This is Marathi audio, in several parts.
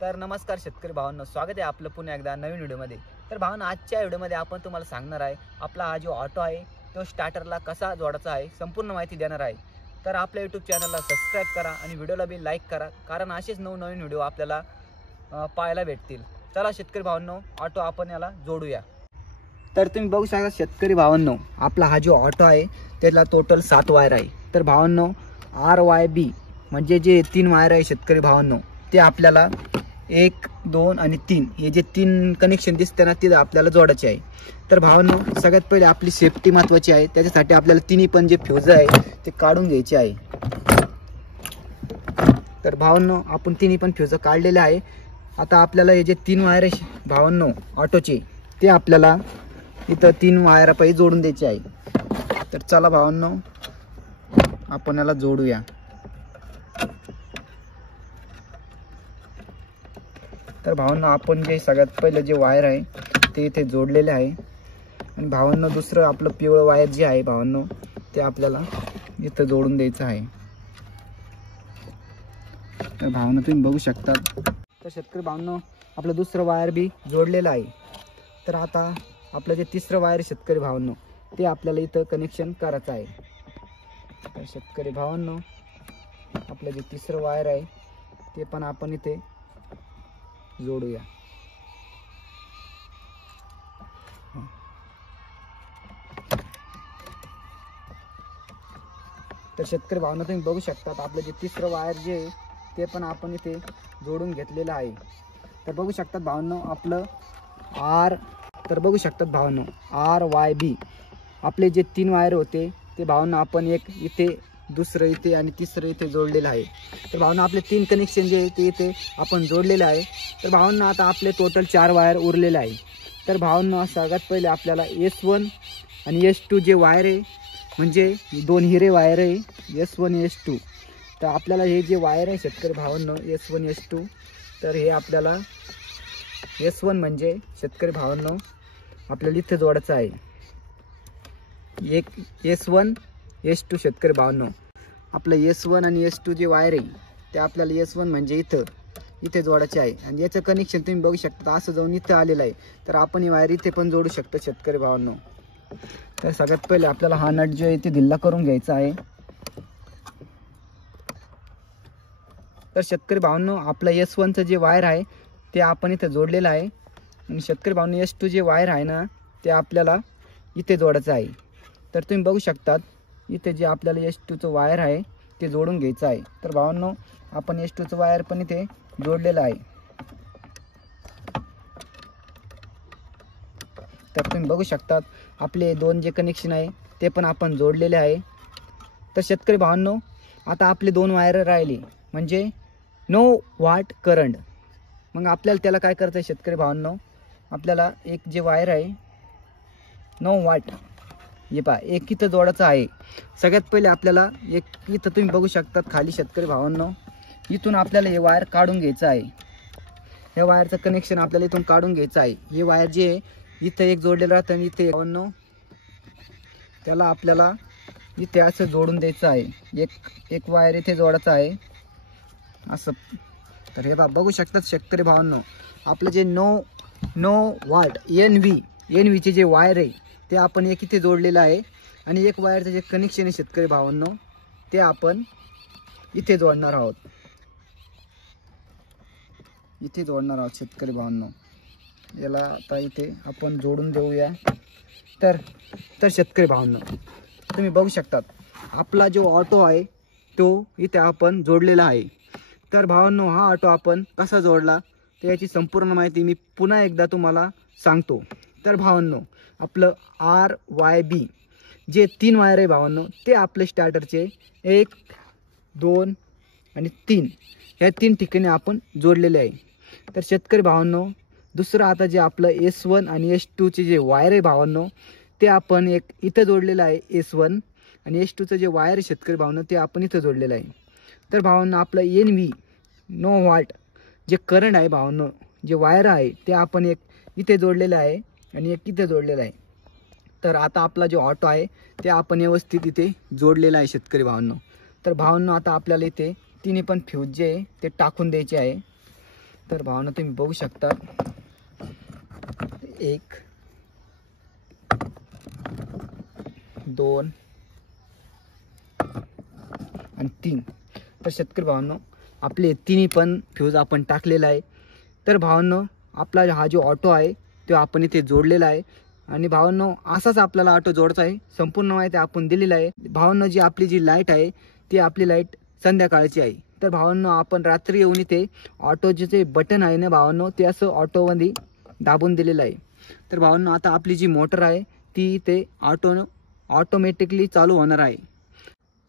तर नमस्कार शेतकरी भावांनो, स्वागत आहे आपलं पुन्हा एकदा नवीन व्हिडिओमध्ये। तर भावांनो, आजच्या व्हिडिओमध्ये आपण तुम्हाला सांगणार आहे आपला हा जो ऑटो आहे तो स्टार्टरला कसा जोडायचा आहे, संपूर्ण माहिती देणार आहे। तर आपल्या यूट्यूब चॅनलला सबस्क्राइब करा आणि व्हिडिओला बी लाईक करा, कारण असेच नवनवीन व्हिडिओ आपल्याला पाहायला भेटतील। चला शेतकरी भावांनो, ऑटो आपण याला जोडूया। तर तुम्ही बघू शकता शेतकरी भावांनो, आपला हा जो ऑटो आहे त्याला टोटल 7 वायर आहे। तर भावांनो, RYB म्हणजे जे 3 वायर आहे शेतकरी भावांनो, ते आपल्याला 1, 2 आणि 3 हे जे 3 कनेक्शन दिसते ना, ते आपल्याला जोडायचे आहे। तर भावांनो, सगळ्यात पहिले आपली सेफ्टी महत्त्वाची आहे, त्याच्यासाठी आपल्याला तिन्ही पण जे फ्यूज आहे ते काढून घ्यायचे आहे। तर भावांनो, आपण तिन्ही पण फ्यूज काढलेले आहे। आता आपल्याला हे जे 3 वायर आहे भावांनो ऑटोचे, ते आपल्याला इथं 3 वायरापायी जोडून द्यायचे आहे। तर चला भावांनो, आपण याला जोडूया। तर भावांनो, आपण जे सगळ्यात पहिले जे वायर आहे ते इथे जोडलेले आहे। आणि भावांनो, दुसरं आपलं पिवळं वायर जे आहे भावांनो, ते आपल्याला इथं जोडून द्यायचं आहे। तर भावांनो, तुम्ही बघू शकता। तर शेतकरी भावांनो, आपलं दुसरं वायर बी जोडलेलं आहे। तर आता आपलं जे तिसरं वायर शेतकरी भावांनो, ते आपल्याला इथं कनेक्शन करायचं आहे। तर शेतकरी भावांनो, आपलं जे तिसरं वायर आहे ते पण आपण इथे जोडूया। तर शेतकरी भावांनो, तुम्ही बघू शकता आपलं जे तिसरं वायर जे आहे ते पण आपण इथे जोडून घेतलेलं आहे। तर बघू शकतात भावांनो, आपलं तर बघू शकतात भावांनो, RYB आपले जे 3 वायर होते ते भावांनो आपण एक इथे, दुसरं इथे आणि तिसरं इथे जोडलेलं आहे। तर भावांनो, आपले 3 कनेक्शन जे आहे ते इथे आपण जोडलेले आहे। तर भावांनो, आता आपले टोटल 4 वायर उरलेले आहे। तर भावांनो, सगळ्यात पहिले आपल्याला S1 आणि S2 जे वायर आहे, म्हणजे 2 हिरे वायर आहे, S1 S2। तर आपल्याला हे जे वायर आहे शेतकरी भावांनो, S1 S2, तर हे आपल्याला S1 म्हणजे शेतकरी भावांनो आपल्याला इथे जोडायचं आहे। एक S1 S2 शेतकरी भावांनो, आपलं S1 आणि S2 जे वायर आहे ते आपल्याला S1 म्हणजे इथे जोडायचे आहे। आणि याचं कनेक्शन तुम्ही बघू शकता, असं जाऊन इथं आलेलं आहे। तर आपण ही वायर इथे पण जोडू शकतो शेतकरी भावांनो। तर सगळ्यात पहिले आपल्याला हा नट जो आहे ते ढिल्ला करून घ्यायचा आहे। तर शेतकरी भावांनो, आपलं S1चं जे वायर आहे ते आपण इथे जोडलेलं आहे। आणि शेतकरी भावांनो, S2 जे वायर आहे ना, ते आपल्याला इथे जोडायचं आहे। तर तुम्ही बघू शकतात, इथे जे आपल्याला S2चं वायर आहे ते जोडून घ्यायचं आहे। तर भावांनो, आपण S2चं वायर पण इथे जोडलेलं आहे। तर तुम्ही बघू शकतात, आपले 2 जे कनेक्शन आहे ते पण आपण जोडलेले आहे। तर शेतकरी भावांनो, आता आपले 2 वायर राहिले, म्हणजे नो वॉट करंट। मग आपल्याला त्याला काय करायचं आहे शेतकरी भावांनो, आपल्याला एक जे वायर आहे नो वॉट, हे पहा, एक इथं जोडायचं आहे। सगळ्यात पहिले आपल्याला एक इथं तुम्ही बघू शकतात खाली शेतकरी भावांनो, इथून आपल्याला हे वायर काढून घ्यायचं आहे। हे वायरचं कनेक्शन आपल्याला इथून काढून घ्यायचं आहे। हे वायर जे इथं एक जोडलेलं राहतं आणि इथे भावांनो त्याला आपल्याला इथे असं जोडून द्यायचं आहे। एक वायर इथे जोडायचं आहे असं। तर हे बघू शकतात शेतकरी भावांनो, आपलं जे नो वॉट NV चे जे वायर आहे ते आपण एक इथे जोडलेलं आहे। आणि एक वायरचं जे कनेक्शन आहे शेतकरी भावांनो, ते आपण इथे जोडणार आहोत, इथे जोडणार आहोत शेतकरी भावांनो। याला आता इथे आपण जोडून देऊया। तर शेतकरी भावांनो, तुम्ही बघू शकतात आपला जो ऑटो आहे तो इथे आपण जोडलेला आहे। तर भावांनो, हा ऑटो आपण कसा जोडला तर याची संपूर्ण माहिती मी पुन्हा एकदा तुम्हाला सांगतो। तर भावांनो, आपलं RYB जे 3 वायर आहे भावांनो, ते आपले स्टार्टरचे 1, 2 आणि 3 या 3 ठिकाणी आपण जोडलेले आहे। तर शेतकरी भावांनो, दुसरं आता जे आपलं S1 आणि S2 चे जे वायर आहे भावांनो, ते आपण एक इथं जोडलेलं आहे S1, आणि S2चं जे वायर आहे शेतकरी भावांनो, ते आपण इथं जोडलेलं आहे। तर भावांनो, आपलं NV नो वॉट जे करंट आहे भावांनो, जे वायर आहे ते आपण एक इथे जोडलेलं आहे आणि एक इथे जोडलेलं आहे। तर आता आपला जो ऑटो आहे ते आपण व्यवस्थित इथे जोडलेला आहे शेतकरी भावांनो। तर भावांनो, आता आपल्याला इथे तिन्ही पण फ्यूज जे आहे ते टाकून द्यायचे आहे। तर भावना तुम्ही बघू शकता 1 2 आणि 3. तर शेतकरी भावांनो आपले तिन्ही पण फ्यूज आपण टाकलेला आहे. तर भावांनो आपला हा जो ऑटो आहे तो आपण इथे जोडलेला आहे आणि भावांनो असाच आपल्याला ऑटो जोडचा आहे. संपूर्ण माहिती आपण दिलेली आहे. भावांनो जी आपली जी लाईट आहे ती आपली लाईट संध्याकाळची आहे. तर भावांनो आपण रात्री येऊन इथे ऑटोचे जे बटन आहे ना भावांनो ते असं ऑटोमध्ये दाबून दिलेलं आहे. तर भावांनो आता आपली जी मोटर आहे ती इथे ऑटोमॅटिकली चालू होणार आहे.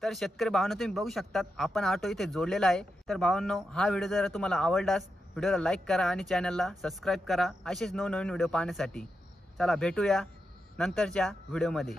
तर शेतकरी भावांनो तुम्ही बघू शकतात आपण ऑटो इथे जोडलेला आहे. तर भावांनो हा व्हिडिओ जर तुम्हाला आवडलास व्हिडिओला लाईक करा आणि चॅनलला सबस्क्राईब करा असेच नवनवीन व्हिडिओ पाहण्यासाठी. चला भेटूया नंतरच्या व्हिडिओमध्ये.